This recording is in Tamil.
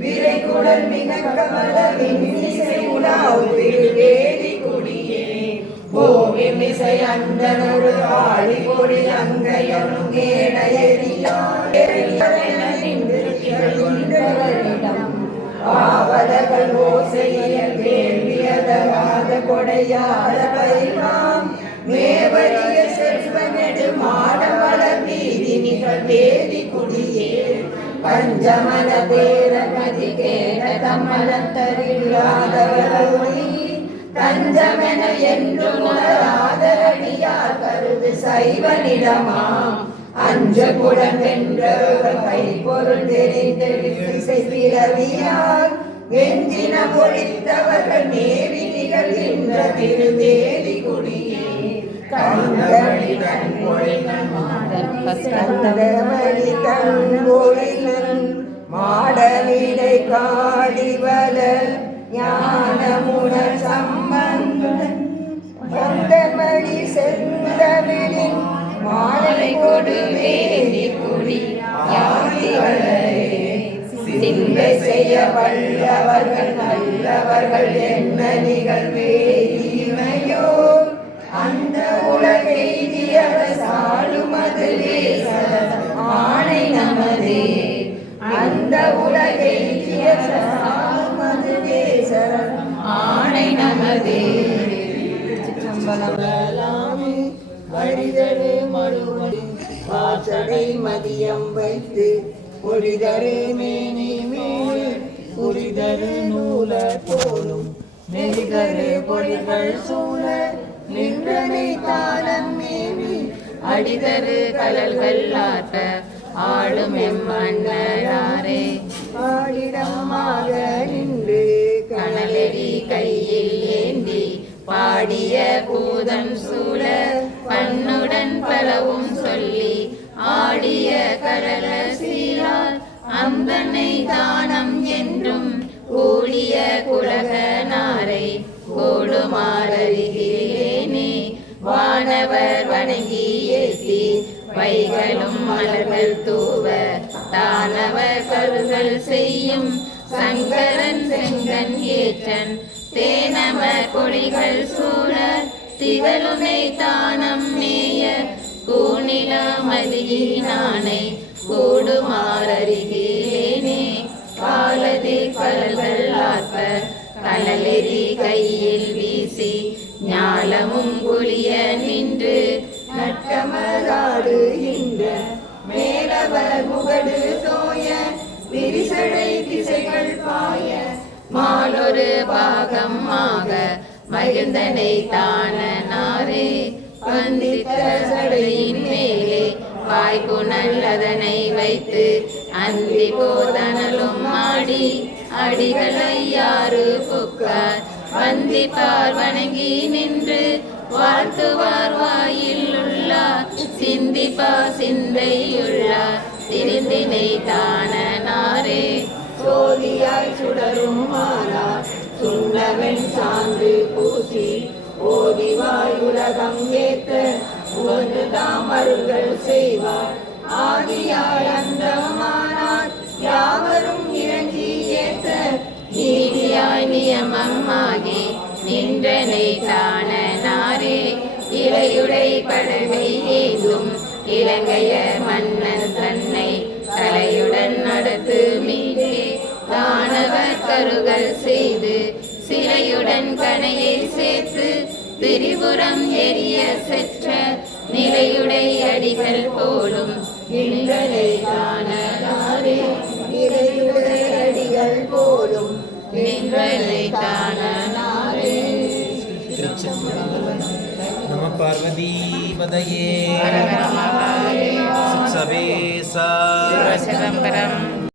விரைக்குடல் மிக கமல விண்ணிசை உலாவு வேதி குடியே ஓவிமிசை அந்தனொரு ஆடி பொடி அங்கையனும் ஆவலகள் ஓசைய வேண்டியதவாத கொடையாத பயிலாம் மேவரிய செல்வனெடு மாடமலர் வீதி நிகழ் வேதி குடியே பஞ்சமல பேரமதி கேட தம்மலத்தரில்லாதவளி தஞ்சமென என்று உணராதடியார் கருது சைவனிடமா அஞ்ச குடம் என்ற கைப்பொருள் தெரிந்தெடுத்து பிறவியார் வெஞ்சின பொழித்தவர்கள் நேவி நிகழ்கின்ற திருவேதி குடியே கந்தமணி தன்பொழிலன் மாடவிடை காடிவலர் ஞானமுணர் சம்பந்தன் கொண்டமணி செந்தமிழின் மாலை கொடு வேதி குடி யாதிகளே சிந்தை செய்ய வல்லவர்கள் நல்லவர்கள் என்ன நிகழ்வேதிமையோ அந்த உலகெய்தியவர் சாளுமதுவே ஆணை நமதே அந்த உலகெய்தியவர் சாளுமதுவே ஆணை நமதே சிற்றம்பலமே வரிதரு மழுவடி வாசடை மதியம் வைத்து பொழிதரு மேனி மேனி புரிதரு நூல போலும் நெறிதரு பொழிகள் சூழ நின்றனை தாளம் மேவி அடிதரு கலல்கள் ஆட்ட ஆளும் எம்மன்னராரே ஆடிடமாக நின்று கனலெறி கையில் ஏந்தி பாடிய பூதம் சூழ பண்ணுடன் பலவும் சொல்லி ஆடிய கரல சீரால் அம்பனை தானம் என்றும் கூடிய குலகனாரை கோடுமாறறிகிறேனே வானவர் வணங்கி ஏத்தி வைகளும் மலர்கள் தூவ தானவர் கருகள் செய்யும் சங்கரன் செங்கன் ஏற்றன் தேனம கொடிகள் சூழ திகழுனை தானம் மேய கூணில மதியினானை கூடுமாறறிகிறேனே காலதில் கலல்கள் ஆற்ப கனலெறி கையில் வீசி ஞாலமும் குளிய நின்று நட்டமராடுகின்ற மேலவர் முகடு தோய விரிசடை திசைகள் பாய மாலொரு பாகம் ஆக மகிழ்ந்தனை தானே பந்தித்த சடையின் மேலே வாய்ப்புணல் அதனை வைத்து அந்தி போதனலும் ஆடி அடிகளை யாரு புக்கார் வந்திப்பார் வணங்கி நின்று வாழ்த்துவார் வாயில் உள்ளார் சிந்திப்பா சிந்தையுள்ளார் திருந்தினை தானே சோதியாய் சுடரும் மாறார் சுண்ணவன் சான்று பூசி ஓதிவாய் உலகம் ஏற்ற ஒன்று தாம் அருள்கள் செய்வார் ஆதியாய் அந்தமானார் யாவரும் இறங்கி ஏற்ற நீதியாய் நியமமாகி நின்றனை தானே இலையுடை படகை ஏந்தும் இலங்கைய மன்னன் தன்னை தலையுடன் நடத்து மீட்டே தானவர் கருகள் செய்து சிலையுடன் கனையை சேர்த்து திரிபுரம் எரிய செற்ற நிலையுடை அடிகள் போலும் நின்றனை தானே நிலையுடை அடிகள் போலும் நின்றனை தானே. நம பார்வதி பதையே சபேசா சிவசிதம்பரம்